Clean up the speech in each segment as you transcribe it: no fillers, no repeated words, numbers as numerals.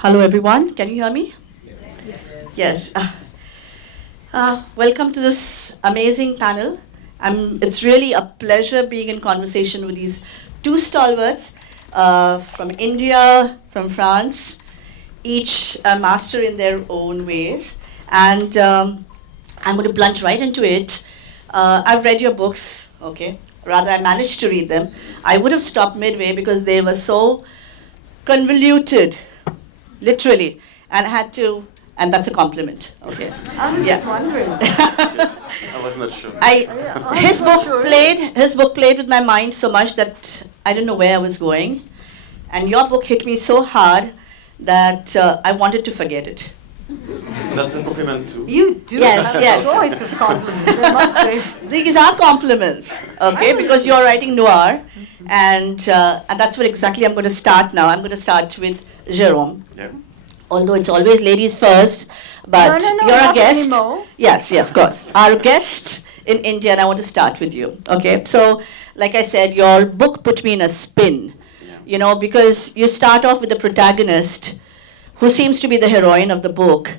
Hello, everyone. Can you hear me? Yes. Welcome to this amazing panel. It's really a pleasure being in conversation with these two stalwarts from India, from France, each a master in their own ways. And I'm going to plunge right into it. I've read your books, okay? Rather, I managed to read them. I would have stopped midway because they were so convoluted, literally, and I had to, and that's a compliment, okay? I was just wondering. I was not sure. His book played with my mind so much that I didn't know where I was going. And your book hit me so hard that I wanted to forget it. That's a compliment too. You do Yes, have yes. a choice of compliments, I must say. These are compliments, okay? Because you're writing noir, and that's what exactly I'm going to start now. I'm going to start with Jérôme. Yeah. Although it's always ladies first, but No, you're a not guest. anymore. Yes, of course. Our guest in India, and I want to start with you. Okay, so like I said, your book put me in a spin. Yeah. You know, because you start off with the protagonist, who seems to be the heroine of the book.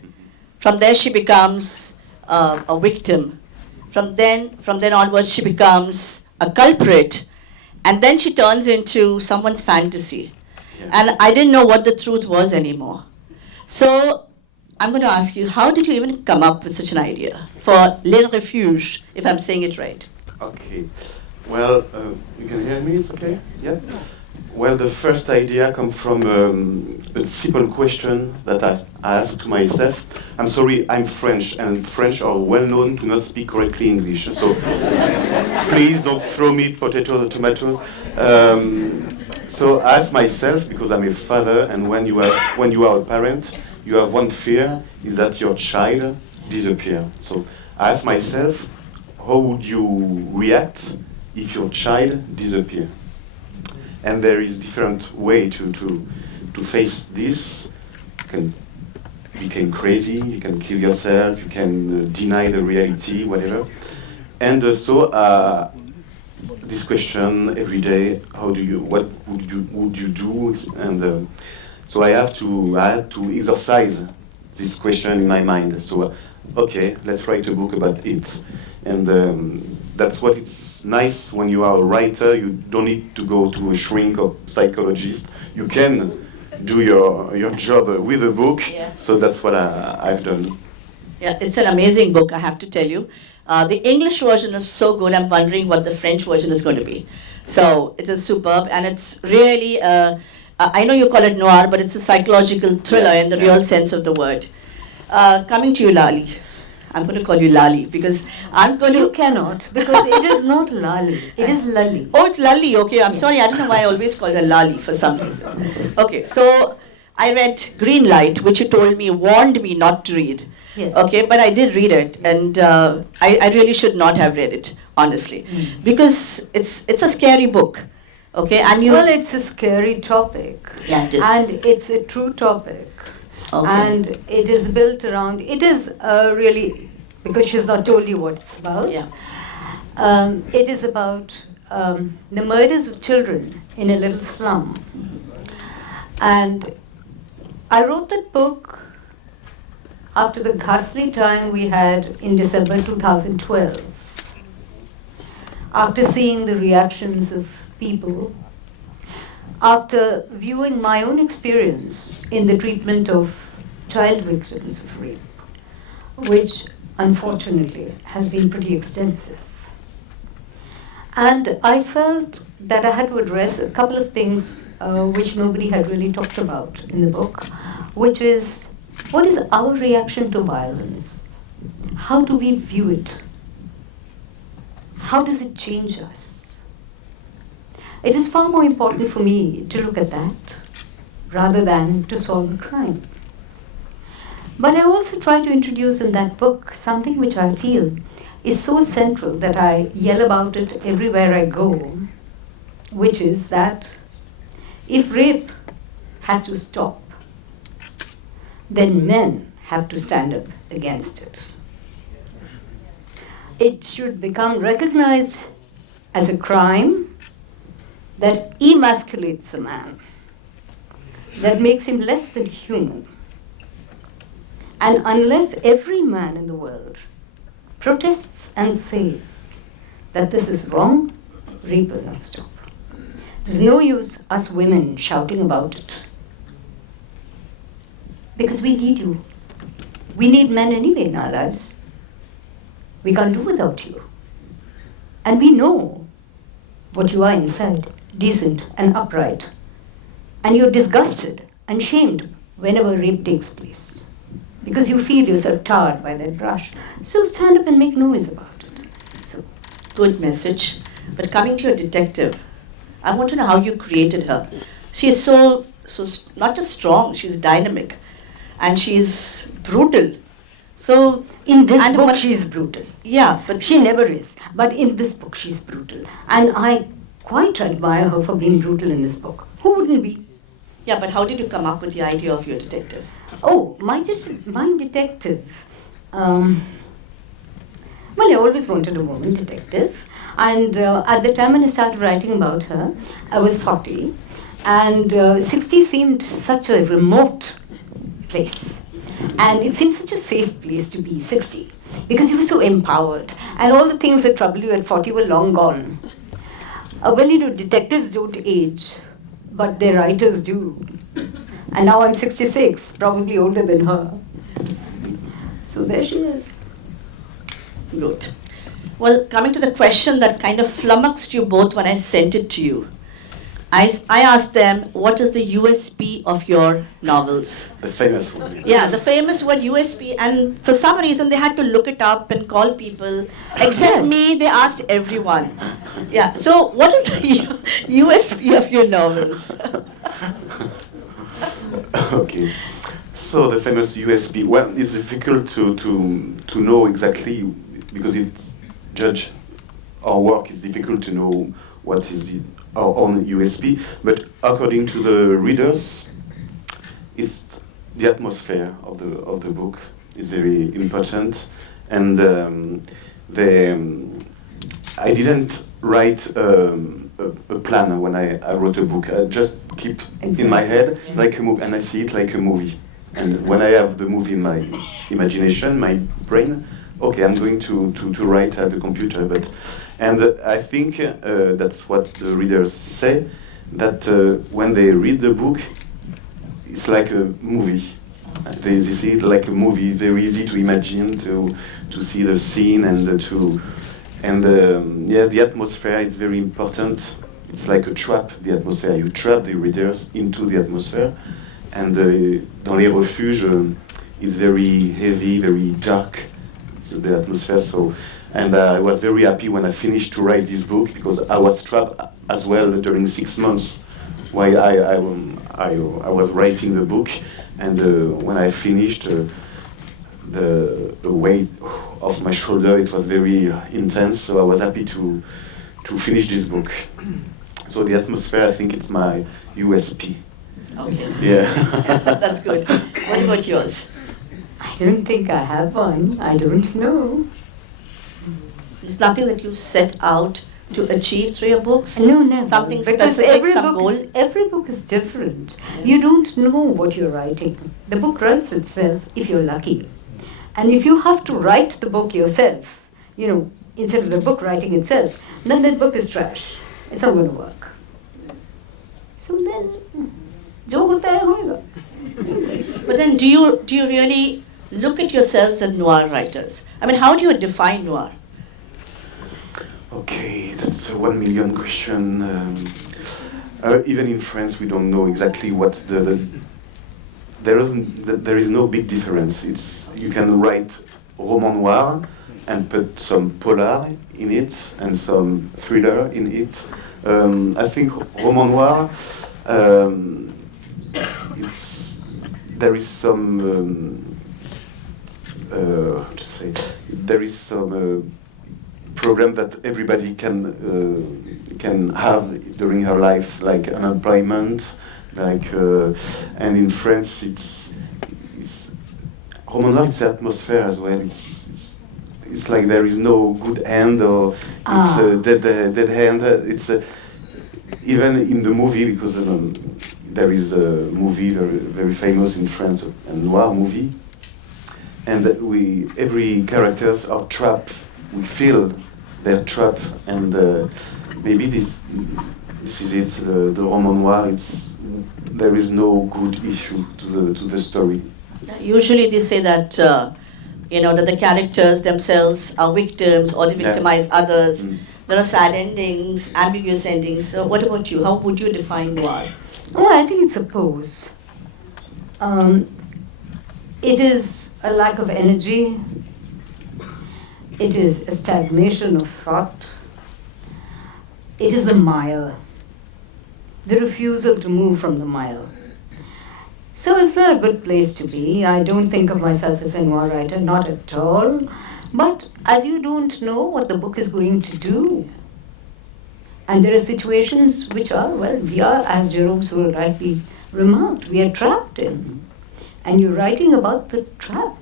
From there, she becomes a victim. From then onwards, she becomes a culprit, and then she turns into someone's fantasy. Yeah. And I didn't know what the truth was anymore. So I'm going to ask you, how did you even come up with such an idea for Le Refuge, if I'm saying it right? Okay. Well, you can hear me? It's okay? Yeah? Well, the first idea comes from a simple question that I asked to myself. I'm sorry, I'm French, and French are well known to not speak correctly English. So please don't throw me potatoes or tomatoes. So I asked myself, because I'm a father, and when you are a parent, you have one fear, is that your child disappears. So I asked myself, how would you react if your child disappears? And there is different way to face this. You can become crazy, you can kill yourself, you can deny the reality, whatever. And so this question every day: what would you do? And so I had to exercise this question in my mind. So okay, let's write a book about it. And that's what it's nice when you are a writer. You don't need to go to a shrink or psychologist. You can do your job with a book. Yeah. So that's what I've done. Yeah, it's an amazing book, I have to tell you. The English version is so good, I'm wondering what the French version is going to be. So it is superb, and it's really, I know you call it noir, but it's a psychological thriller in the real sense of the word. Coming to you, Lali. I'm going to call you Lali because I'm going to... You cannot, because it is not Lali, it is Lali. Oh, it's Lali. Okay, I'm sorry. I don't know why I always call her Lali for some reason. Okay, so I read Green Light, which you told me, warned me not to read. Yes. Okay, but I did read it, and I really should not have read it, honestly, because it's a scary book. Okay, and you... Well, it's a scary topic. Yeah, it is. And it's a true topic. Okay. And it is built around, it is really, because she's not told you what it's about. Yeah. It is about the murders of children in a little slum. And I wrote that book after the ghastly time we had in December 2012. After seeing the reactions of people, after viewing my own experience in the treatment of child victims of rape, which unfortunately has been pretty extensive. And I felt that I had to address a couple of things which nobody had really talked about in the book, which is, what is our reaction to violence? How do we view it? How does it change us? It is far more important for me to look at that rather than to solve a crime. But I also try to introduce in that book something which I feel is so central that I yell about it everywhere I go, which is that if rape has to stop, then men have to stand up against it. It should become recognized as a crime that emasculates a man. that makes him less than human. And unless every man in the world protests and says that this is wrong, rape will not stop. There's no use us women shouting about it. Because we need you. We need men anyway in our lives. We can't do without you. And we know what you are inside, decent and upright. And you're disgusted and shamed whenever rape takes place. Because you feel yourself tarred by that brush. So stand up and make noise about it. So, Good message. But coming to a detective, I want to know how you created her. She is so not just strong, she's dynamic. And she's brutal. So in this and book, what- she's brutal. yeah, but She never is. But in this book, she's brutal. And I quite admire her for being brutal in this book. Who wouldn't be? yeah, but how did you come up with the idea of your detective? Oh, my detective. Well, I always wanted a woman detective. And at the time when I started writing about her, I was 40. And 60 seemed such a remote place. And it seemed such a safe place to be 60. Because you were so empowered. And all the things that troubled you at 40 were long gone. Well, you know, detectives don't age. But their writers do. And now I'm 66, probably older than her. So there she is. Good. Well, coming to the question that kind of flummoxed you both when I sent it to you. I asked them, what is the USP of your novels? The famous one. Yeah, the famous word USP, and for some reason they had to look it up and call people. Except Yes. me, they asked everyone. Yeah, so what is the USP of your novels? Okay. So the famous USB. Well, it's difficult to know exactly because it's judge our work. It's difficult to know what is our own USP. But according to the readers, it's the atmosphere of the book is very important, and I didn't write a plan when I wrote a book. I just keep in my head like a movie, and I see it like a movie. And when I have the movie in my imagination, my brain, okay, I'm going to write at the computer. And I think that's what the readers say, that when they read the book, it's like a movie. They see it like a movie, very easy to imagine, to see the scene yes, the atmosphere is very important. It's like a trap, the atmosphere. You trap the readers into the atmosphere. And Dans les refuges, it's very heavy, very dark. It's the atmosphere. So, and I was very happy when I finished to write this book because I was trapped as well during 6 months while I was writing the book. And when I finished, the weight off my shoulder, it was very intense. So I was happy to finish this book. So the atmosphere, I think it's my USP. Okay. Yeah. That's good. What about yours? I don't think I have one. I don't know. There's nothing that you set out to achieve through your books? No, never. Something Because specific, some goal? every book is different. You don't know what you're writing. The book writes itself if you're lucky. And if you have to write the book yourself, you know, instead of the book writing itself, then that book is trash. It's not going to work. So then, jo hota hai hoega. But then do you really look at yourselves as noir writers? I mean, how do you define noir? Okay, that's a 1 million question. Even in France, we don't know exactly what's there is no big difference. You can write roman noir and put some polar in it and some thriller in it. I think roman noir, there is some there is some program that everybody can have during her life, like unemployment, like and in France it's roman noir. It's the atmosphere as well. It's like there is no good end or it's a dead end. It's even in the movie because there is a movie very, very famous in France, a noir movie, and every characters are trapped. We feel they're trapped, and maybe this is it. The roman noir. There is no good issue to the story. Usually they say that that the characters themselves are victims or they victimize others. There are sad endings, ambiguous endings. So what about you? How would you define noir? Well, I think it's a pose. It is a lack of energy. It is a stagnation of thought. It is a mire. The refusal to move from the mire. So it's not a good place to be. I don't think of myself as a noir writer, not at all. But as you don't know what the book is going to do, and there are situations which are, we are, as Jérôme so rightly remarked, we are trapped in. And you're writing about the trap.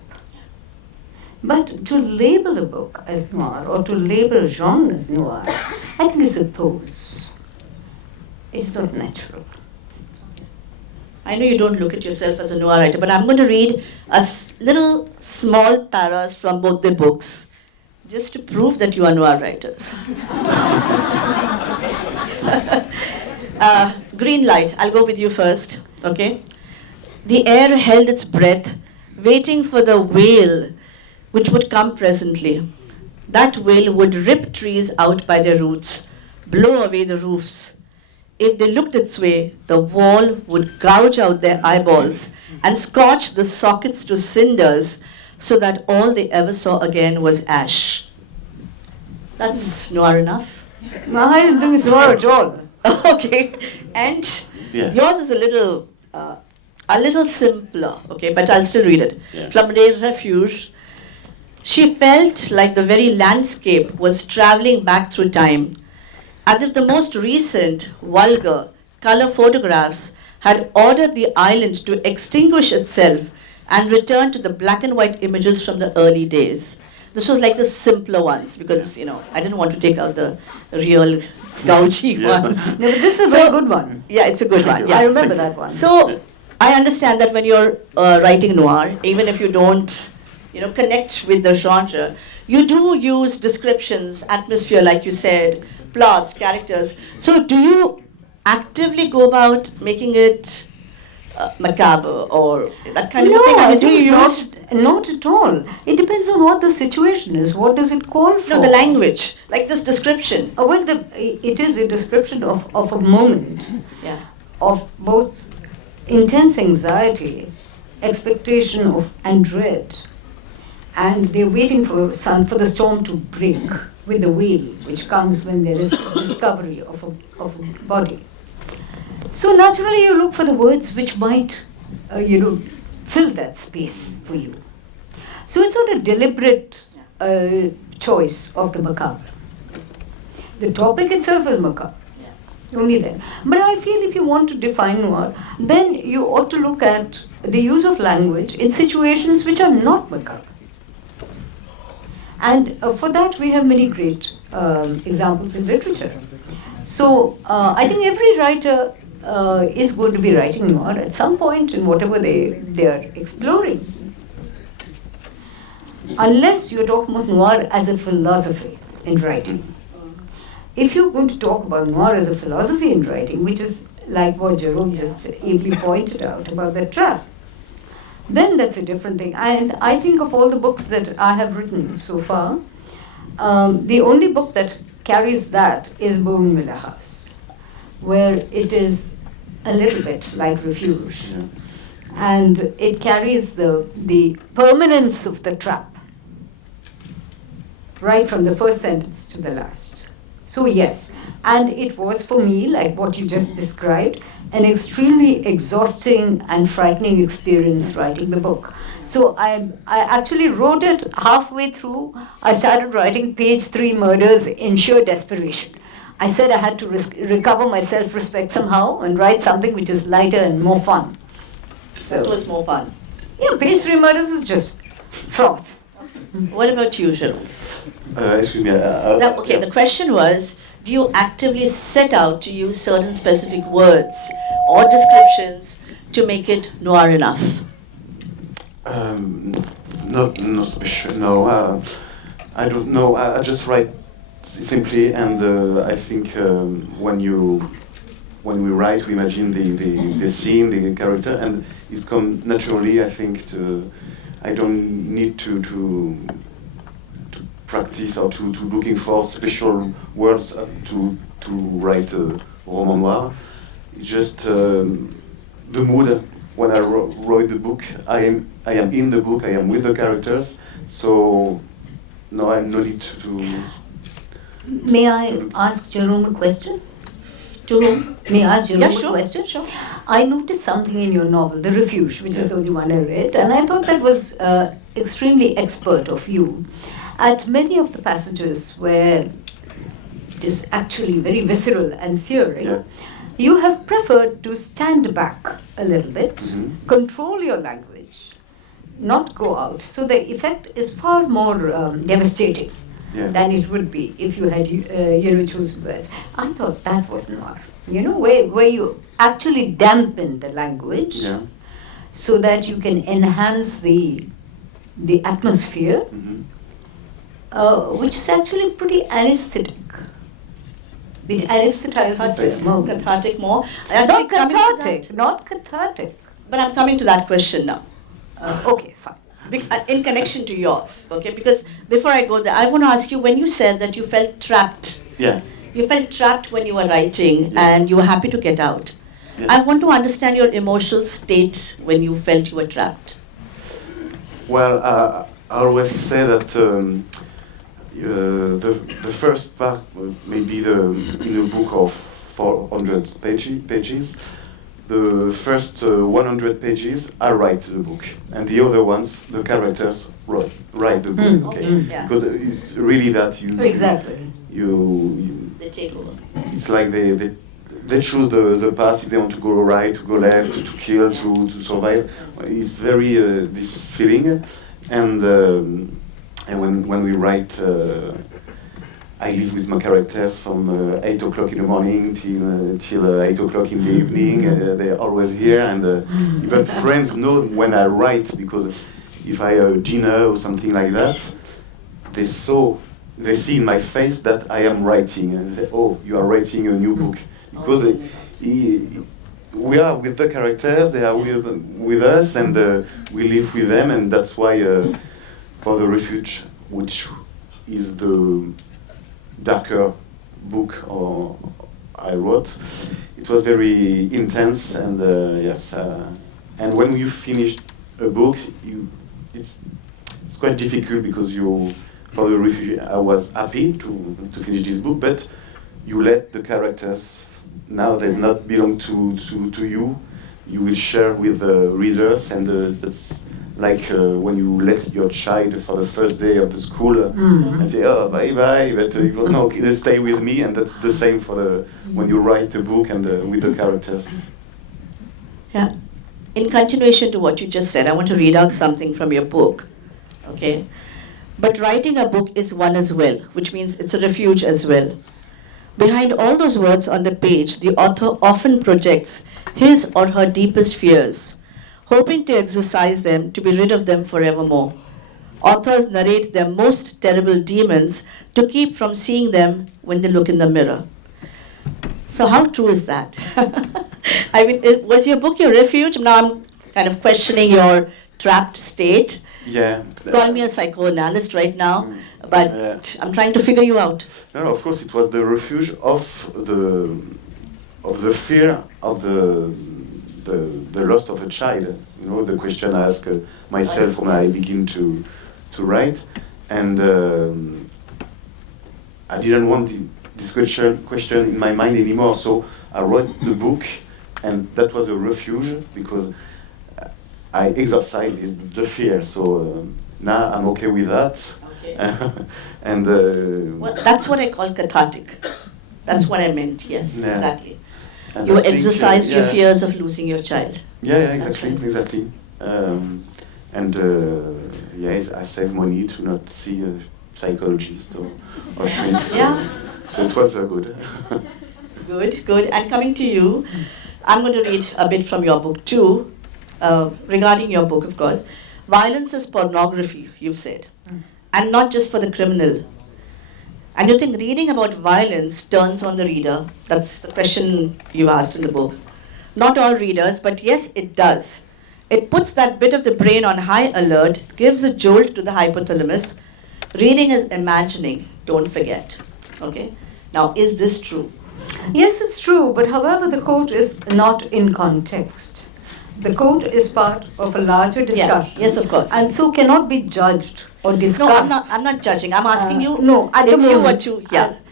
But to label a book as noir, or to label a genre as noir, I think is a pose. It's not natural. I know you don't look at yourself as a noir writer, but I'm going to read little small paras from both the books, just to prove that you are noir writers. Green light, I'll go with you first, okay? The air held its breath, waiting for the whale which would come presently. That whale would rip trees out by their roots, blow away the roofs. If they looked its way, the wall would gouge out their eyeballs and scorch the sockets to cinders, so that all they ever saw again was ash. That's noir enough. I don't think it's noir at all. Okay, and yours is a little simpler, okay, but I'll still read it. Yeah. From their refuge, she felt like the very landscape was traveling back through time, as if the most recent, vulgar, color photographs had ordered the island to extinguish itself and return to the black and white images from the early days. This was like the simpler ones, because, I didn't want to take out the real gougy ones. No, but this is a very good one. Yeah, it's a good one. Yeah. I remember that one. So, I understand that when you're writing noir, even if you don't, connect with the genre, you do use descriptions, atmosphere, like you said, plots, characters. So, do you actively go about making it macabre or that kind of thing? I mean, do you use? Not at all. It depends on what the situation is. What does it call for? No, the language, like this description. It is a description of a moment, Yeah. of both intense anxiety, expectation and dread, and they're waiting for the storm to break with the whale, which comes when there is a discovery of a body. So naturally, you look for the words which might, fill that space for you. So it's not a deliberate choice of the macabre. The topic itself is macabre. Only then. But I feel if you want to define noir, then you ought to look at the use of language in situations which are not macabre. And for that we have many great examples in literature. So I think every writer is going to be writing noir at some point in whatever they are exploring. Unless you're talking about noir as a philosophy in writing. If you're going to talk about noir as a philosophy in writing, which is like what Jérôme just ably pointed out about the trap, then that's a different thing. And I think of all the books that I have written so far, the only book that carries that is Bougainvillea House, where it is a little bit like Refuge. Yeah. And it carries the permanence of the trap, right from the first sentence to the last. So yes, and it was for me, like what you just described, an extremely exhausting and frightening experience writing the book. So I actually wrote it halfway through. I started writing page 3 murders in sheer desperation. I said I had to recover my self-respect somehow and write something which is lighter and more fun. So It was more fun. yeah, page 3 murders is just froth. What about you, Jérôme? Excuse me. The question was, do you actively set out to use certain specific words or descriptions to make it noir enough? No special. No, I don't know. I just write simply, and I think when we write, we imagine the scene, the character, and it comes naturally. I think I don't need to practice or to looking for special words to write a roman noir. It's just the mood. When I wrote the book, I am in the book. I am with the characters. So no, I no need to. May I ask Jérôme a question? To whom? May I ask Jérôme Yeah, a sure. question? Sure. I noticed something in your novel, The Refuge, which is the only one I read, and I thought that was extremely expert of you. At many of the passages where it is actually very visceral and searing, Yeah. you have preferred to stand back a little bit, control your language, not go out. So the effect is far more devastating than it would be if you had chosen words. I thought that was noir. Where you actually dampen the language so that you can enhance the atmosphere, which is actually pretty anesthetic. Which anesthetizes the moment. Cathartic more. Not cathartic, not cathartic. But I'm coming to that question now. Okay, fine. In connection to yours, okay? Because before I go there, I want to ask you, when you said that you felt trapped, you felt trapped when you were writing and you were happy to get out. I want to understand your emotional state when you felt you were trapped. Well, I always say that the first part, maybe in a book of 400 pages, the first 100 pages, I write the book, and the other ones, the characters write the book. Because it's really that you They take over. It's like they choose the path if they want to go right, to go left, to kill, to survive. It's very this feeling, and when we write, I live with my characters from 8 o'clock in the morning till 8 o'clock in the evening. They're always here, and even friends know when I write, because if I have dinner or something like that, they see in my face that I am writing, and they say, "Oh, you are writing a new book," because we are with the characters, they are with us, and we live with them, and that's why for The Refuge, which is the darker book I wrote, it was very intense, and and when you finish a book, it's quite difficult, because for The Refuge I was happy to finish this book, but you let the characters, now they not belong to you. You will share with the readers, and that's like when you let your child for the first day of the school and say, "Oh, bye bye," but no, they stay with me, and that's the same for when you write a book and with the characters. Yeah. In continuation to what you just said, I want to read out something from your book. Okay. But writing a book is one as well, which means it's a refuge as well. Behind all those words on the page, the author often projects his or her deepest fears, hoping to exorcise them, to be rid of them forevermore. Authors narrate their most terrible demons to keep from seeing them when they look in the mirror. So how true is that? I mean, was your book your refuge? Now I'm kind of questioning your trapped state. Yeah. Call me a psychoanalyst right now, but I'm trying to figure you out. No, of course, it was the refuge of the fear of the loss of a child. The question I ask myself when I begin to write, and I didn't want this question in my mind anymore. So I wrote the book, and that was a refuge, because I exorcised the fear. So now I'm okay with that. Okay. And well, that's what I call cathartic. That's what I meant. Yes, exactly. And you I think, exorcised your fears of losing your child. Yeah, exactly. Yes, I save money to not see a psychologist or shrink. So it was good. Good. And coming to you, I'm going to read a bit from your book too, regarding your book, of course. Violence is pornography, you've said, and not just for the criminal. And you think reading about violence turns on the reader? That's the question you asked in the book. Not all readers, but yes, it does. It puts that bit of the brain on high alert, gives a jolt to the hypothalamus. Reading is imagining, don't forget. Okay? Now, is this true? Yes, it's true, but however, the quote is not in context. The quote is part of a larger discussion. Yeah, yes, of course. And so cannot be judged or discussed. No, I'm not judging. I'm asking you. No, at the moment.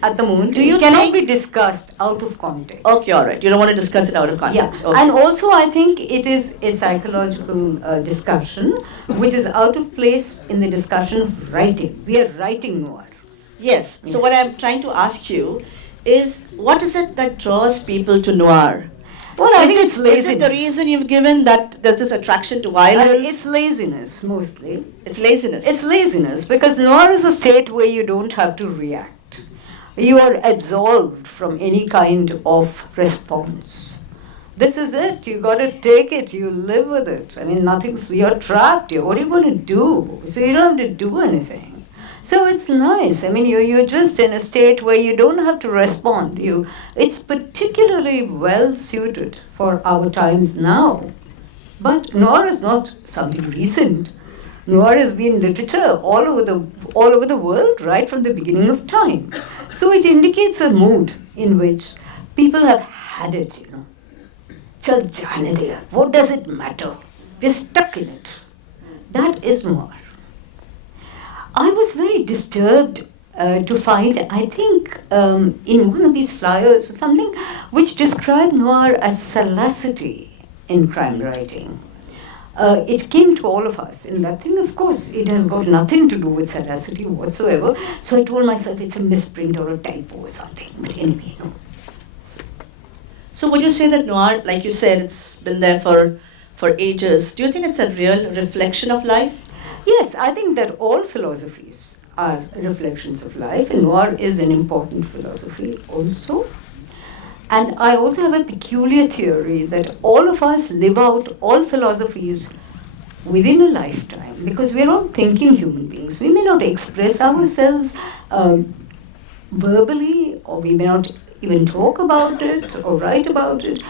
At the moment, do you cannot be discussed out of context. Okay, all right. You don't want to discuss it out of context. Yeah. Okay. And also, I think it is a psychological discussion which is out of place in the discussion of writing. We are writing noir. Yes. So what I'm trying to ask you is, what is it that draws people to noir? Well, I think it's laziness. Is it the reason you've given that there's this attraction to violence? It's laziness, mostly. It's laziness. It's laziness, because noir is a state where you don't have to react. You are absolved from any kind of response. This is it. You got to take it. You live with it. I mean, you're trapped. What are you going to do? So you don't have to do anything. So it's nice. I mean, you're just in a state where you don't have to respond. It's particularly well suited for our times now. But noir is not something recent. Noir has been literature all over the world right from the beginning of time. So it indicates a mood in which people have had it, Chal jaane de, what does it matter? We're stuck in it. That is noir. I was very disturbed to find, I think, in one of these flyers or something, which described noir as salacity in crime writing. It came to all of us in that thing. Of course, it has got nothing to do with salacity whatsoever. So I told myself it's a misprint or a typo or something. But anyway, So would you say that noir, like you said, it's been there for ages. Do you think it's a real reflection of life? Yes, I think that all philosophies are reflections of life, and noir is an important philosophy also. And I also have a peculiar theory that all of us live out all philosophies within a lifetime, because we're all thinking human beings. We may not express ourselves verbally, or we may not even talk about it or write about it,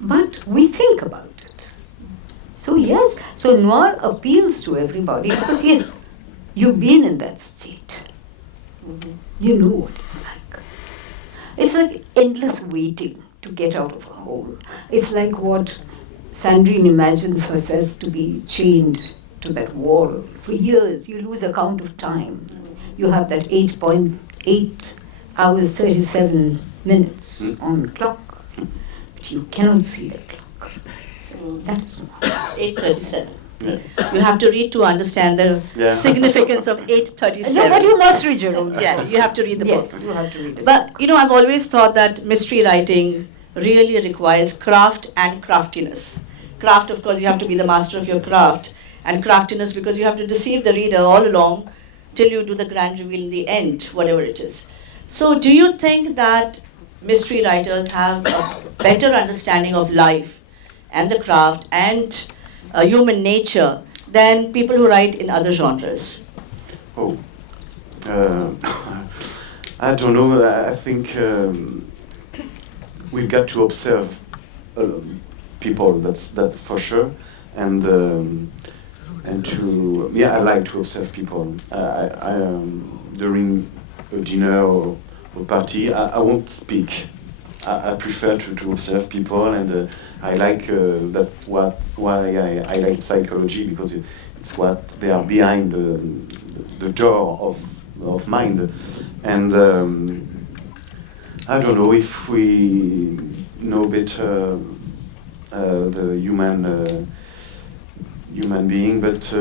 but we think about it. So yes, so noir appeals to everybody because yes, you've been in that state. You know what it's like. It's like endless waiting to get out of a hole. It's like what Sandrine imagines herself to be chained to that wall. For years, you lose account of time. You have that 8.8 hours, 37 minutes on the clock, but you cannot see the clock. So that is noir. 8:37. Yes. You have to read to understand the significance of 8:37. No, but you must read Jérôme. Yeah, you have to read the book. Yes, you have to read it. But, I've always thought that mystery writing really requires craft and craftiness. Craft, of course, you have to be the master of your craft. And craftiness, because you have to deceive the reader all along till you do the grand reveal in the end, whatever it is. So do you think that mystery writers have a better understanding of life and the craft and human nature than people who write in other genres? Oh, I don't know. I think we've got to observe people. That's for sure, and to I like to observe people. During a dinner or a party, I won't speak. I prefer to observe people, and I like that's why I like psychology, because it's what they are behind the door of mind, and I don't know if we know better the human being, but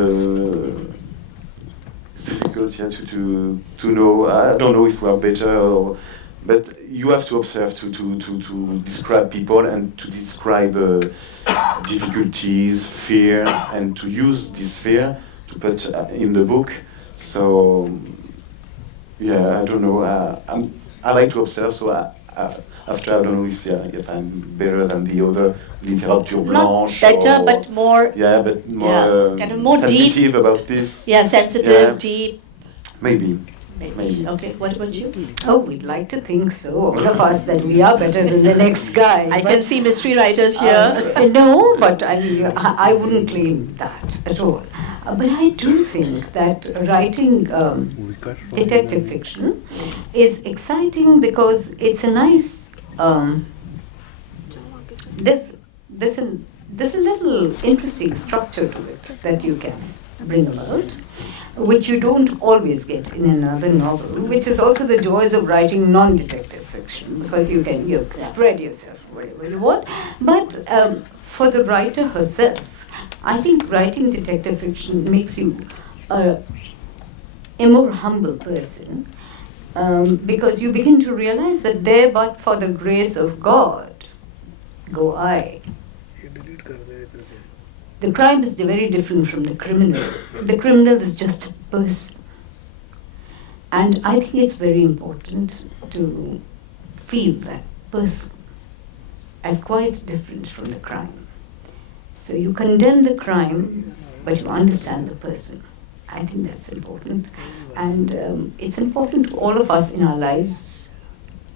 it's difficult to know. I don't know if we are better, but you have to observe to describe people and to describe difficulties, fear, and to use this fear to put in the book. So I don't know. I like to observe, so after, I don't know if I'm better than the other literature Not blanche. better, or, but more. Yeah, but more, Yeah, kind of more sensitive deep. about this. Yeah, sensitive, Yeah. deep. Maybe. Maybe. Okay, what about you? Oh, we'd like to think so, all of us, that we are better than the next guy. I can see mystery writers here. No, but I mean, I wouldn't claim that at all. But I do think that writing detective fiction is exciting because it's a nice. There's a little interesting structure to it that you can bring about, which you don't always get in another novel, which is also the joys of writing non-detective fiction, because you can spread yourself wherever you want. But for the writer herself, I think writing detective fiction makes you a more humble person, because you begin to realize that there but for the grace of God go I. The crime is very different from the criminal. The criminal is just a person. And I think it's very important to feel that person as quite different from the crime. So you condemn the crime, but you understand the person. I think that's important. And it's important to all of us in our lives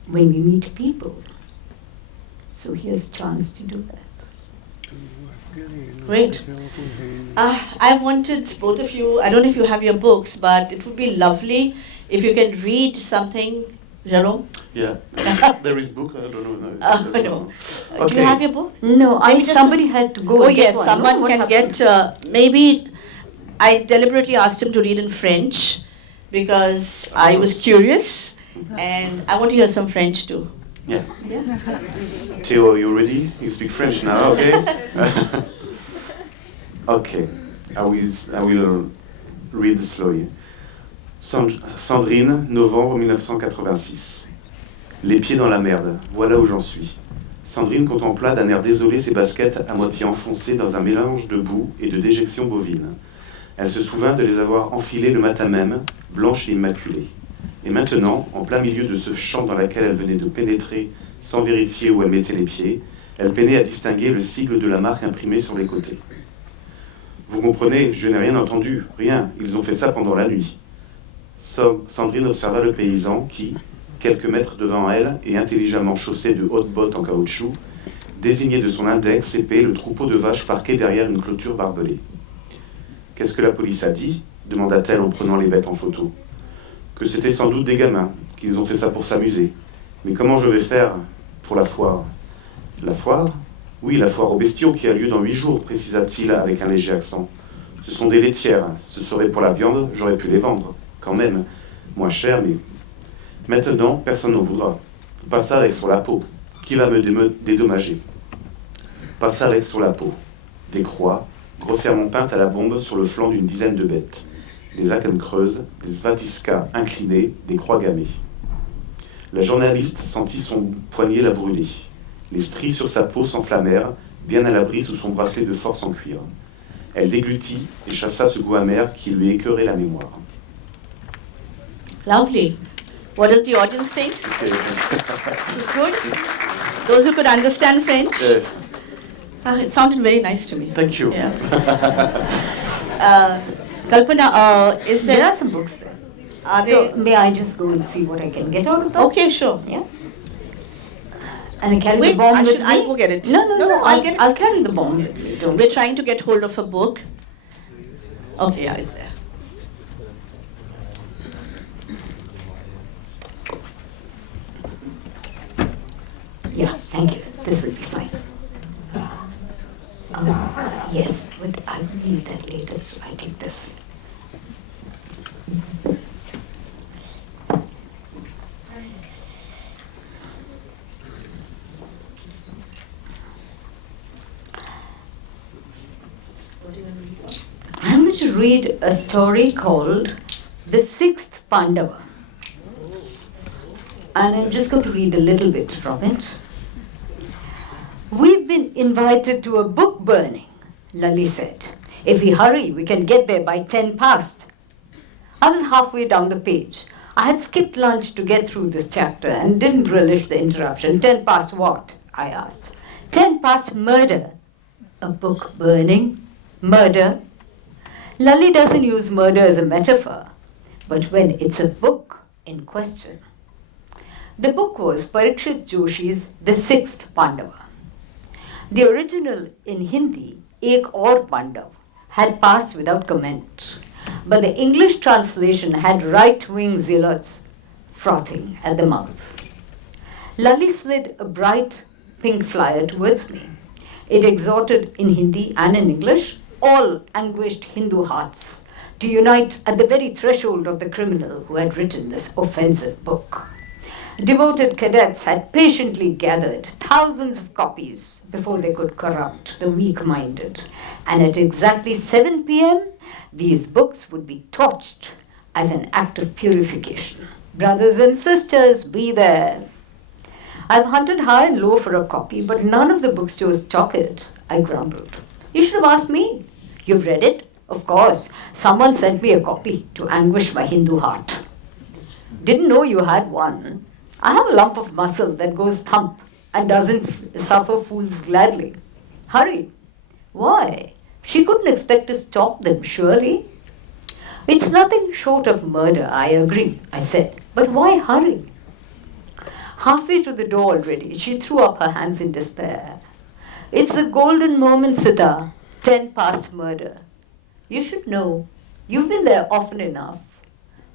when we meet people. So here's a chance to do that. Great. I wanted both of you, I don't know if you have your books, but it would be lovely if you can read something. Jérôme? Yeah. There is book, I don't know. No. Okay. Do you have your book? No, Maybe somebody had to go. Oh and get yes, one, someone no? can What get, maybe, I deliberately asked him to read in French because I was curious and I want to hear some French too. Yeah. Theo, you ready? You speak French now, okay? Okay, I will read slowly. Sandrine, novembre 1986. Les pieds dans la merde, voilà où j'en suis. Sandrine contempla d'un air désolé ses baskets à moitié enfoncées dans un mélange de boue et de déjection bovine. Elle se souvint de les avoir enfilées le matin même, blanches et immaculées. Et maintenant, en plein milieu de ce champ dans lequel elle venait de pénétrer sans vérifier où elle mettait les pieds, elle peinait à distinguer le sigle de la marque imprimé sur les côtés. Vous comprenez, je n'ai rien entendu, rien, ils ont fait ça pendant la nuit. Sandrine observa le paysan qui, quelques mètres devant elle et intelligemment chaussé de hautes bottes en caoutchouc, désignait de son index épais le troupeau de vaches parqué derrière une clôture barbelée. « Qu'est-ce que la police a dit ?» demanda-t-elle en prenant les bêtes en photo. « Que c'était sans doute des gamins, qu'ils ont fait ça pour s'amuser. Mais comment je vais faire pour la foire ?»« La foire ? Oui, la foire aux bestiaux qui a lieu dans 8 jours, précisa-t-il avec un léger accent. Ce sont des laitières, ce serait pour la viande, j'aurais pu les vendre, quand même, moins cher, mais... Maintenant, personne n'en voudra. Passare sur la peau, qui va me dédommager? Passare sur la peau, des croix, grossièrement peintes à la bombe sur le flanc d'une dizaine de bêtes, des akens creuses, des svatiskas inclinés, des croix gammées. La journaliste sentit son poignet la brûler. Les stries sur sa peau s'enflammèrent, bien à l'abri sous son bracelet de force en cuir. Elle déglutit et chassa ce goût amer qui lui écœurait la mémoire. Lovely. What does the audience think? Okay. It's good? Those who could understand French? It sounded very nice to me. Thank you. Yeah. Kalpana, is There there... are some books there. Are So they... may I just go and see what I can get out of them? Okay, sure. Yeah. And I carry Wait, the bomb with me. I'll go get it. No, I'll get it. I'll carry the bomb with me. Don't We're trying to get hold of a book. Okay, yeah, it's there. Yeah, thank you. This will be fine. Yes, but I will need that later, so I take this. I'm going to read a story called The Sixth Pandava. And I'm just going to read a little bit from it. We've been invited to a book burning, Lali said. If we hurry, we can get there by 10 past. I was halfway down the page. I had skipped lunch to get through this chapter and didn't relish the interruption. 10 past what? I asked. 10 past murder. A book burning? Murder? Lally doesn't use murder as a metaphor, but when it's a book in question. The book was Parikshit Joshi's The Sixth Pandava. The original in Hindi, Ek Aur Pandav, had passed without comment, but the English translation had right-wing zealots frothing at the mouth. Lally slid a bright pink flyer towards me. It exhorted in Hindi and in English all anguished Hindu hearts to unite at the very threshold of the criminal who had written this offensive book. Devoted cadets had patiently gathered thousands of copies before they could corrupt the weak-minded, and at exactly 7 p.m., these books would be torched as an act of purification. Brothers and sisters, be there. I've hunted high and low for a copy, but none of the bookstores stock it, I grumbled. You should have asked me. You've read it? Of course. Someone sent me a copy to anguish my Hindu heart. Didn't know you had one. I have a lump of muscle that goes thump and doesn't suffer fools gladly. Hurry. Why? She couldn't expect to stop them, surely. It's nothing short of murder, I agree, I said. But why hurry? Halfway to the door already, she threw up her hands in despair. It's the golden moment, Sita. 10 past murder. You should know. You've been there often enough.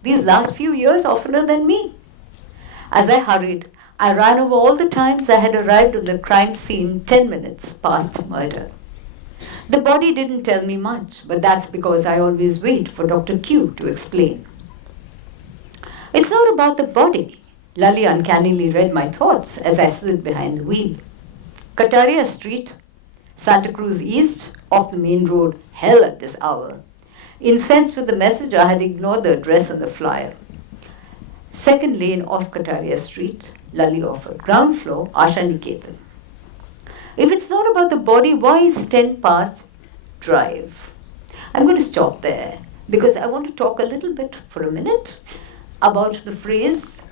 These last few years oftener than me. As I hurried, I ran over all the times I had arrived on the crime scene 10 minutes past murder. The body didn't tell me much, but that's because I always wait for Dr. Q to explain. It's not about the body. Lally uncannily read my thoughts as I slid behind the wheel. Kataria Street, Santa Cruz East, off the main road, hell at this hour. Incensed with the message, I had ignored the address on the flyer. Second lane off Kataria Street, Lally offered. Ground floor, Asha Niketan. If it's not about the body, why is 10 past drive? I'm going to stop there because I want to talk a little bit for a minute about the phrase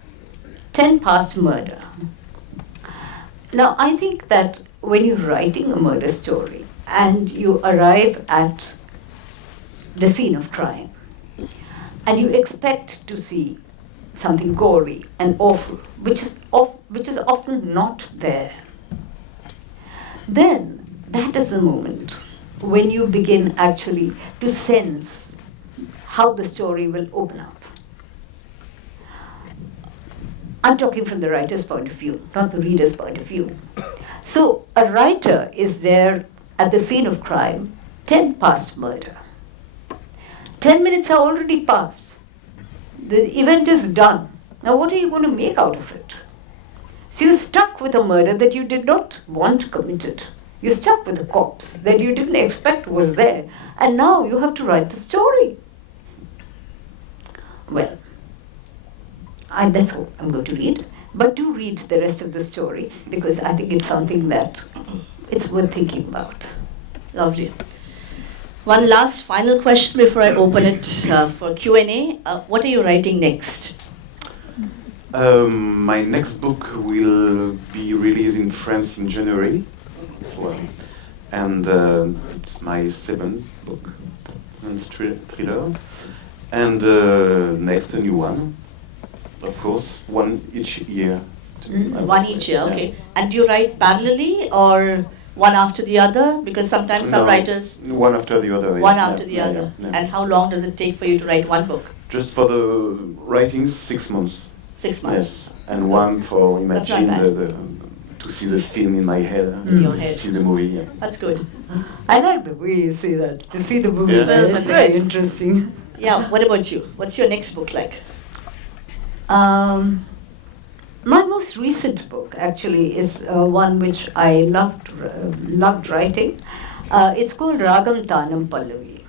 10 past murder. Now, I think that when you're writing a murder story and you arrive at the scene of crime and you expect to see something gory and awful, which is often not there, then that is the moment when you begin actually to sense how the story will open up. I'm talking from the writer's point of view, not the reader's point of view. So a writer is there at the scene of crime, 10 past murder. 10 minutes are already passed. The event is done. Now what are you going to make out of it? So you're stuck with a murder that you did not want committed. You're stuck with a corpse that you didn't expect was there. And now you have to write the story. Well, that's all I'm going to read. But do read the rest of the story because I think it's something that it's worth thinking about. Lovely. One last final question before I open it for Q&A. What are you writing next? My next book will be released in France in January. Well, and it's my 7th book, it's thriller. And next, a new one. Of course, one each year. One each year, okay. And do you write parallelly or one after the other? Because sometimes some writers... One after the other. One after the other. Yeah. And how long does it take for you to write one book? Just for the writing, 6 months. 6 months. Yes, and one for imagine to see the film in my head. In your head. See the movie. Yeah. That's good. I like the way you say that. To see the movie, Yeah. it's very interesting. Yeah, what about you? What's your next book like? My most recent book actually is one which I loved writing. It's called Ragam Tanam Pallavi.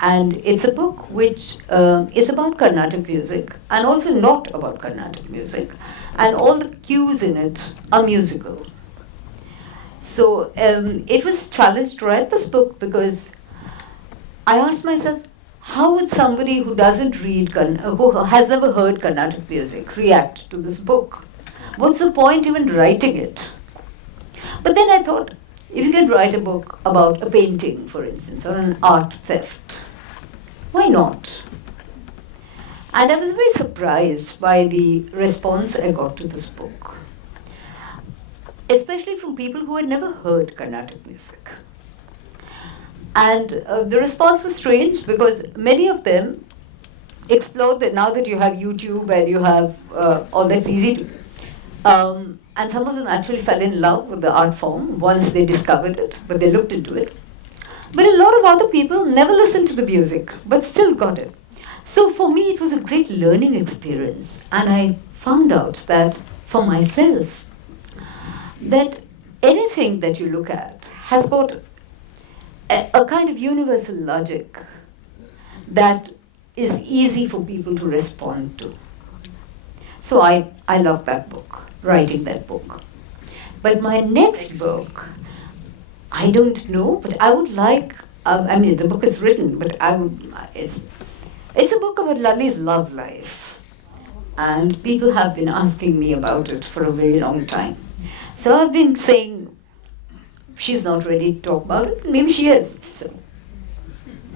And it's a book which is about Carnatic music and also not about Carnatic music. And all the cues in it are musical. So it was a challenge to write this book because I asked myself, how would somebody who doesn't read, who has never heard Carnatic music, react to this book? What's the point even writing it? But then I thought, if you can write a book about a painting, for instance, or an art theft, why not? And I was very surprised by the response I got to this book, especially from people who had never heard Carnatic music. And the response was strange because many of them explored that now that you have YouTube and you have all that's easy to. And some of them actually fell in love with the art form once they discovered it, but they looked into it. But a lot of other people never listened to the music, but still got it. So for me, it was a great learning experience. And I found out that for myself, that anything that you look at has got a kind of universal logic that is easy for people to respond to. So I love that book, writing that book. But my next book, I don't know, but I would like, I mean, the book is written, but it's a book about Lali's love life. And people have been asking me about it for a very long time. So I've been saying, she's not ready to talk about it. Maybe she is. So.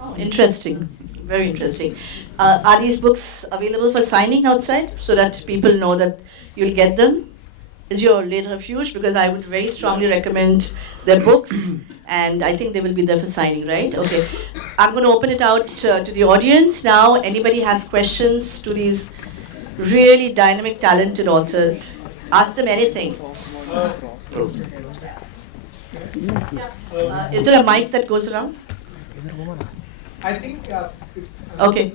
Oh, interesting. Very interesting. Are these books available for signing outside so that people know that you'll get them? Is your late refuge? Because I would very strongly recommend their books, and I think they will be there for signing, right? Okay. I'm going to open it out to the audience now. Anybody has questions to these really dynamic, talented authors? Ask them anything. Is there a mic that goes around? I think. Okay.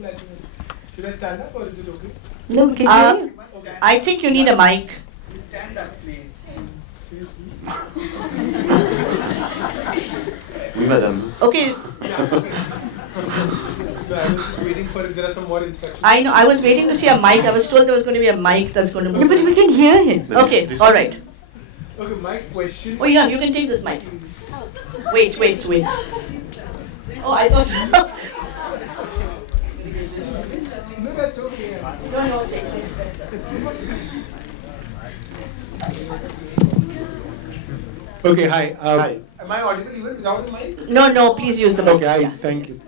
Should I stand up or is it okay? No, can you? Okay. I think you need a mic. You stand up, please. Oui, madame. Okay. I was just waiting for if there are some more instructions. I know. I was waiting to see a mic. I was told there was going to be a mic that's going to No, move. but we can hear him. Okay. All right. Okay, my question. Oh yeah, you can take this mic. Wait. Oh, I thought. No, that's okay. No, take it. Okay, hi. Hi. Am I audible even without a mic? No, please use the mic. Okay, hi. Yeah. Thank you.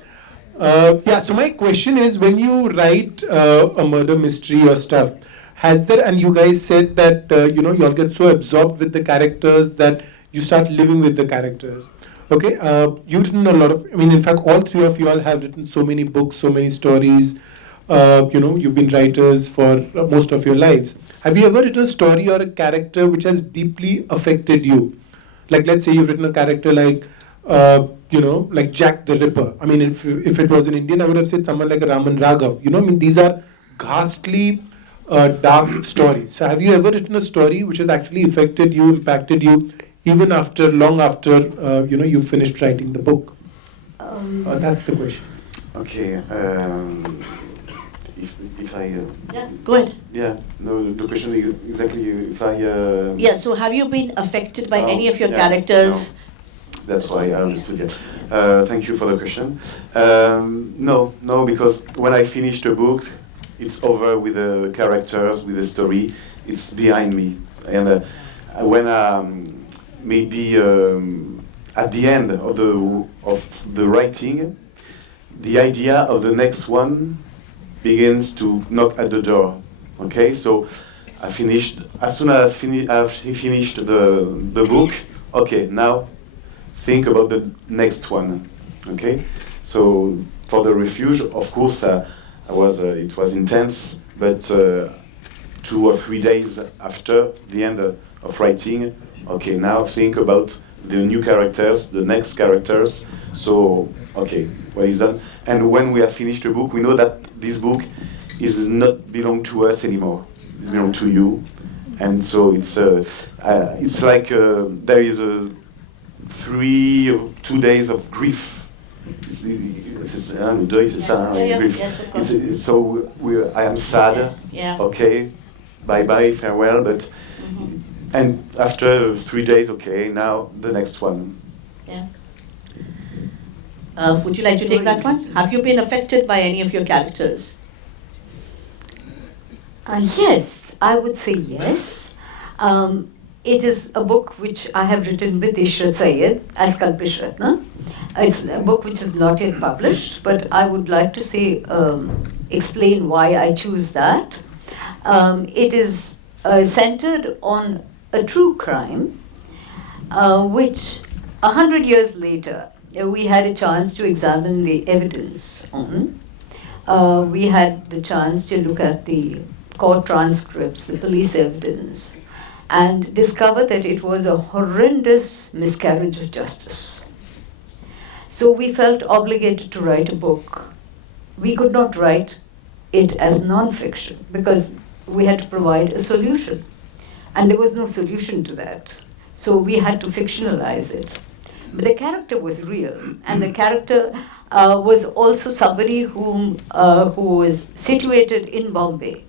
Yeah, so my question is, when you write a murder mystery or stuff, has there, and you guys said that, you all get so absorbed with the characters that you start living with the characters. Okay, you've written a lot of, in fact, all three of you all have written so many books, so many stories. You've been writers for most of your lives. Have you ever written a story or a character which has deeply affected you? Like, let's say you've written a character like, like Jack the Ripper. I mean, if it was an Indian, I would have said someone like a Raman Raghav. These are ghastly, dark stories. So have you ever written a story which has actually affected you, impacted you, even long after, you finished writing the book? That's the question. Okay. If I. Yeah. Go ahead. Yeah. No. The question is exactly if I. Yeah. So have you been affected by any of your yeah, characters? No. That's why I understood. Yeah. Thank you for the question. No, because when I finish the book, it's over with the characters, with the story. It's behind me, and when maybe at the end of the writing, the idea of the next one begins to knock at the door. Okay, so I finished as soon as I've finished the book. Okay, now think about the next one. Okay, so for the refuge, of course, it was intense, but 2 or 3 days after the end of writing, okay, now think about the new characters, the next characters. So, okay, what is done? And when we have finished the book, we know that this book is not belong to us anymore. It's belong to you, and so it's like there is 2 days of grief. Grief. Yes, of course. So I am sad. Yeah. Okay, bye, farewell. But and after 3 days, okay, now the next one. Yeah. Would you like to take that one? Have you been affected by any of your characters? Yes, I would say yes. It is a book which I have written with Ishrat Syed as Kalpishratna. It's a book which is not yet published, but I would like to say, explain why I choose that. It is centered on a true crime, which 100 years later we had a chance to examine the evidence on. We had the chance to look at the court transcripts, the police evidence, and discover that it was a horrendous miscarriage of justice. So we felt obligated to write a book. We could not write it as non-fiction because we had to provide a solution. And there was no solution to that. So we had to fictionalize it. But the character was real, and the character was also somebody who was situated in Bombay,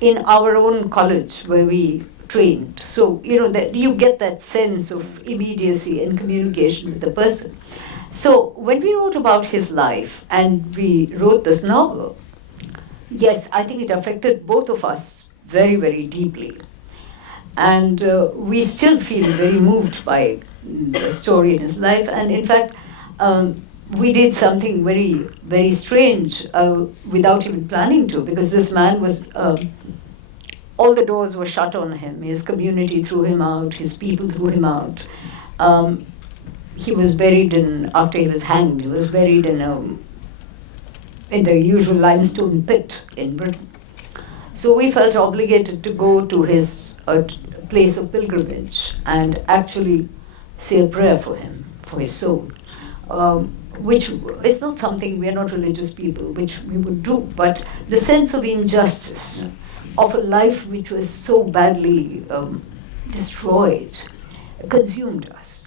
in our own college where we trained. So, that you get that sense of immediacy and communication with the person. So when we wrote about his life and we wrote this novel, yes, I think it affected both of us very, very deeply. And we still feel very moved by the story in his life. And in fact, we did something very, very strange without even planning to, because this man was, all the doors were shut on him. His community threw him out, his people threw him out. He was buried after he was hanged, he was buried in the usual limestone pit in Britain. So we felt obligated to go to his place of pilgrimage and actually say a prayer for him, for his soul, which is not something, we are not religious people, which we would do, but the sense of injustice of a life which was so badly destroyed, consumed us.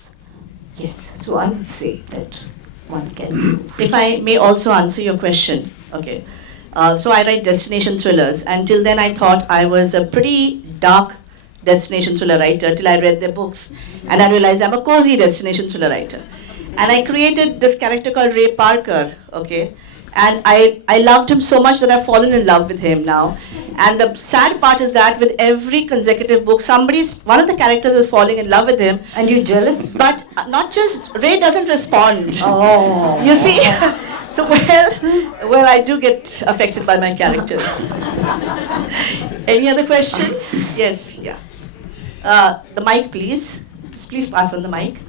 Yes, so I would say that one can do. If I may also answer your question, okay. So I write destination thrillers. Until then I thought I was a pretty dark destination thriller writer till I read their books. And I realized I'm a cozy destination thriller writer. And I created this character called Ray Parker, okay. And I loved him so much that I've fallen in love with him now. And the sad part is that with every consecutive book, one of the characters is falling in love with him. And you're jealous? But not just, Ray doesn't respond. Oh. You see? So, well, I do get affected by my characters. Any other question? Yes, yeah. The mic, please. Please pass on the mic.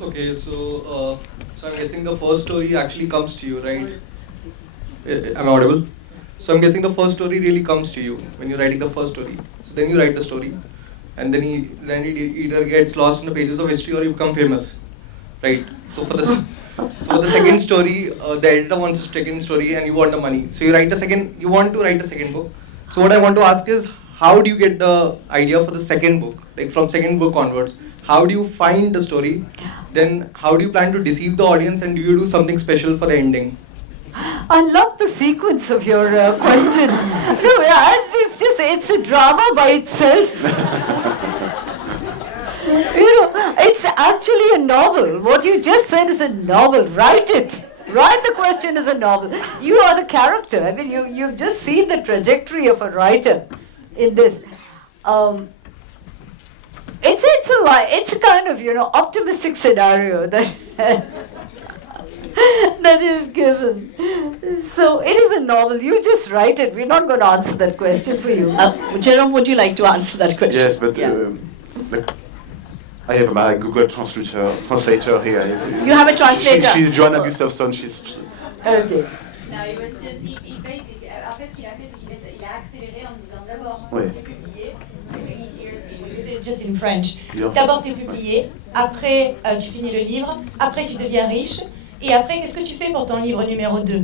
Okay, so I'm guessing the first story actually comes to you, right? Am I audible? So I'm guessing the first story really comes to you when you're writing the first story. So then you write the story, and then it either gets lost in the pages of history or you become famous, right? So for the second story, the editor wants a second story and you want the money. So you want to write a second book. So what I want to ask is, how do you get the idea for the second book? Like from second book onwards, how do you find the story? Then how do you plan to deceive the audience, and do you do something special for the ending? I love the sequence of your question. No, it's a drama by itself. It's actually a novel. What you just said is a novel. Write it. Write the question as a novel. You are the character. I mean, you've just seen the of a writer in this. It's a kind of optimistic scenario that that you've given. So it is a novel. You just write it. We're not going to answer that question for you. Jérôme, would you like to answer that question? Yes, but I have my Google translator here. You have a translator. She's Joanna Gustafsson. She's. Okay. No, it was just, he basically, en fait, ce qu'il a fait, c'est qu'il a accéléré en disant d'abord, t'es publié, it's just in French. D'abord, t'es publié, après, tu finis le livre, après, tu deviens riche, et après, qu'est-ce que tu fais pour ton livre numéro 2 ?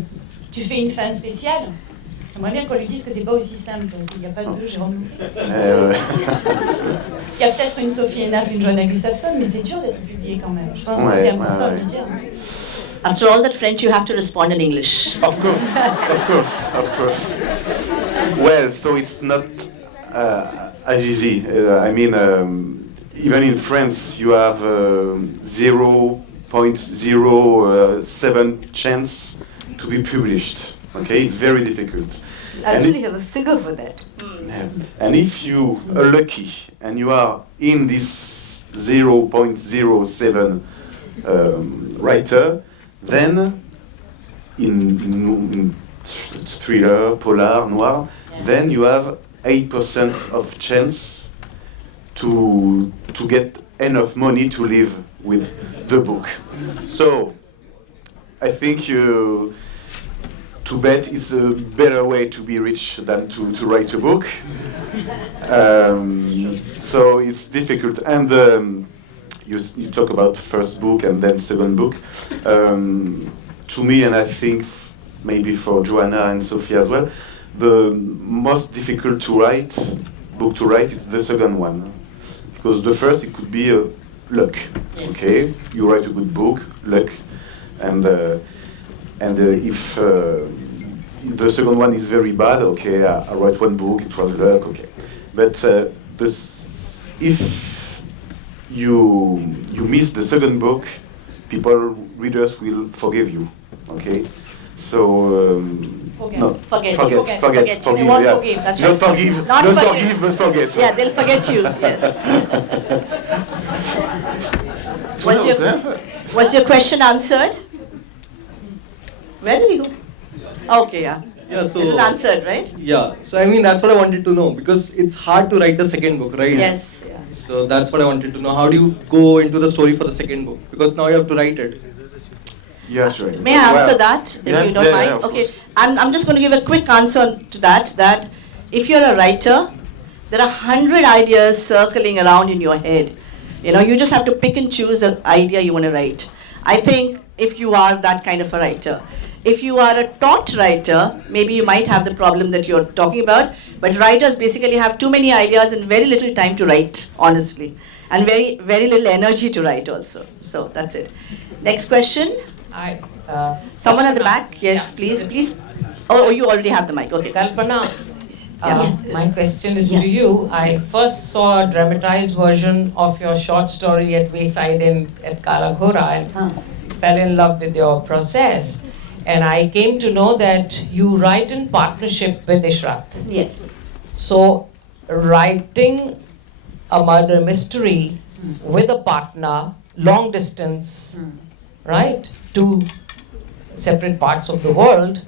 Tu fais une fin spéciale ? J'aimerais bien qu'on lui dise que c'est pas aussi simple, qu'il n'y a pas deux Jérôme. Il y a peut-être une Sophie Enaf, une Joanna Gustafsson, mais c'est dur d'être publié quand même. Je pense que c'est important de le dire. After all that French, you have to respond in English. Of course. Well, so it's not. as easy. I mean, even in France, you have 0.07 chance to be published. Okay, it's very difficult. I actually have a figure for that. Yeah. And if you are lucky and you are in this 0.07 writer, then in thriller, polar, noir, then you have 8% of chance to get enough money to live with the book. So I think to bet is a better way to be rich than to write a book. So it's difficult. And you talk about first book and then second book. To me, and I think maybe for Joanna and Sophie as well, the most difficult book to write is the second one. Because the first, it could be luck. Okay, you write a good book, luck, and if the second one is very bad, okay, I write one book, it was luck, okay. But if you miss the second book, readers will forgive you, okay. So Forget. They won't forgive. That's Not right. forgive, Not not forgive. forgive, but forget. Yeah, they'll forget you. Yes. Was your question answered? Where did you go? Okay, yeah. Yeah, so It was answered, right? yeah, so I mean that's what I wanted to know, because it's hard to write the second book, right? Yes. Yeah. So that's what I wanted to know. How do you go into the story for the second book? Because now you have to write it. Yeah, sure. May I answer that, if Yeah, you don't yeah, mind? yeah, of Okay, course. I'm just going to give a quick answer to that if you're a writer, there are 100 ideas circling around in your head. You know, you just have to pick and choose the idea you want to write. I think if you are that kind of a writer. If you are a taught writer, maybe you might have the problem that you're talking about, but writers basically have too many ideas and very little time to write, honestly, and very, very little energy to write also. So that's it. Next question. Someone at the back? Yes, yeah. please. Oh, you already have the mic. Okay. Kalpana, my question is to you. I first saw a dramatized version of your short story at Wayside at Kala Ghora and fell in love with your process. And I came to know that you write in partnership with Ishrat. Yes. So, writing a murder mystery with a partner, long distance, right? Two separate parts of the world.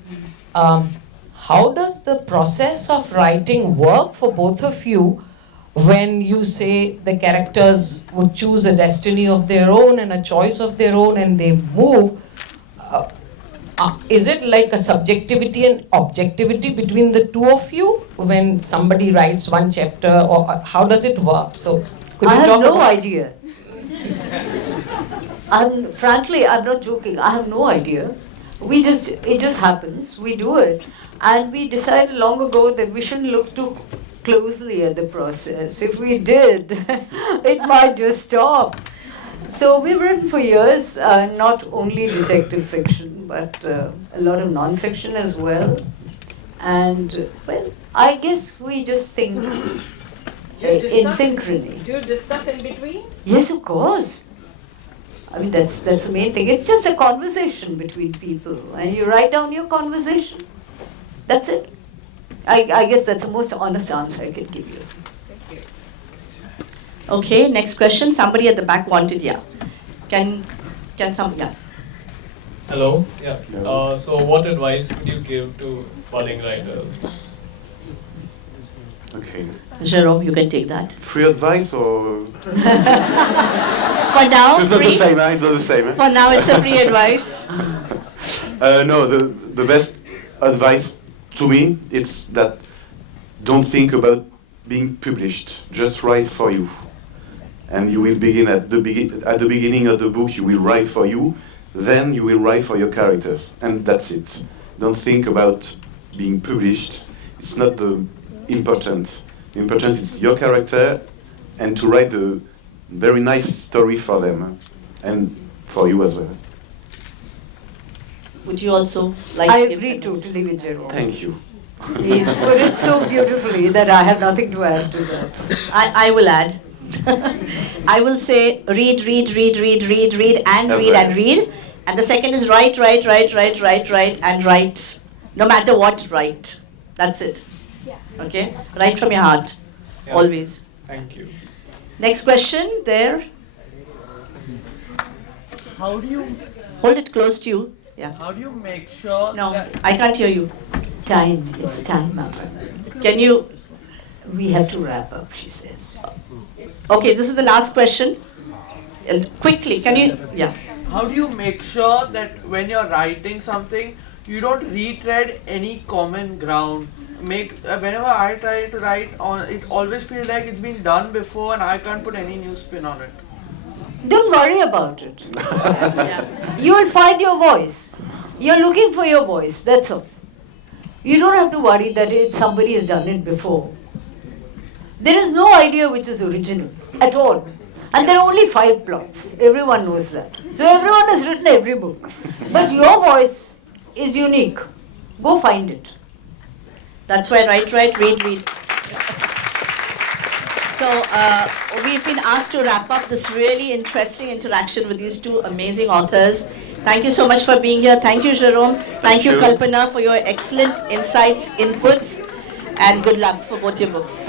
How does the process of writing work for both of you when you say the characters would choose a destiny of their own and a choice of their own and they move? Is it like a subjectivity and objectivity between the two of you when somebody writes one chapter, or how does it work? So, could I you have talk no about idea. Frankly, I'm not joking. I have no idea. It just happens. We do it. And we decided long ago that we shouldn't look too closely at the process. If we did, it might just stop. So we've written for years, not only detective fiction, but a lot of non-fiction as well. And, well, I guess we just think in synchrony. Do you discuss in between? Yes, of course. I mean, that's the main thing. It's just a conversation between people. And you write down your conversation. That's it. I guess that's the most honest answer I can give you. Okay, next question. Somebody at the back wanted, yeah. Can somebody, yeah. Hello. Yeah. So, what advice would you give to budding writers? Okay. Jérôme, you can take that. Free advice or? For now, It's not the free. same, huh? It's not the same. Huh? For now, it's a free advice. No, the best advice to me is that don't think about being published. Just write for you, and you will begin at the beginning of the book. You will write for you, then you will write for your characters, and that's it. Don't think about being published. It's not the important. The important is your character, and to write a very nice story for them, and for you as well. Would you also like I to give agree some- totally with Jérôme. Thank you. He's put it so beautifully that I have nothing to add to that. I will add. I will say read, and That's read and right. read. And the second is write, and write. No matter what, write. That's it. Okay? Write from your heart. Yeah. Always. Thank you. Next question, there. How do you Hold it close to you. Yeah. how do you make sure No, that I can't hear you. Time, it's time, Mother. Can you? We have to wrap up, she says. Okay, this is the last question. Quickly, can you? Yeah. how do you make sure that when you're writing something you don't retread any common ground? Whenever I try to write on it, always feels like it's been done before and I can't put any new spin on it. Don't worry about it. Yeah. You will find your voice. You're looking for your voice, that's all. You don't have to worry that somebody has done it before. There is no idea which is original at all. And there are only 5 plots. Everyone knows that. So everyone has written every book. But your voice is unique. Go find it. That's why write, read. So we've been asked to wrap up this really interesting interaction with these two amazing authors. Thank you so much for being here. Thank you, Jérôme. Thank you, Kalpana, for your excellent insights, inputs, and good luck for both your books.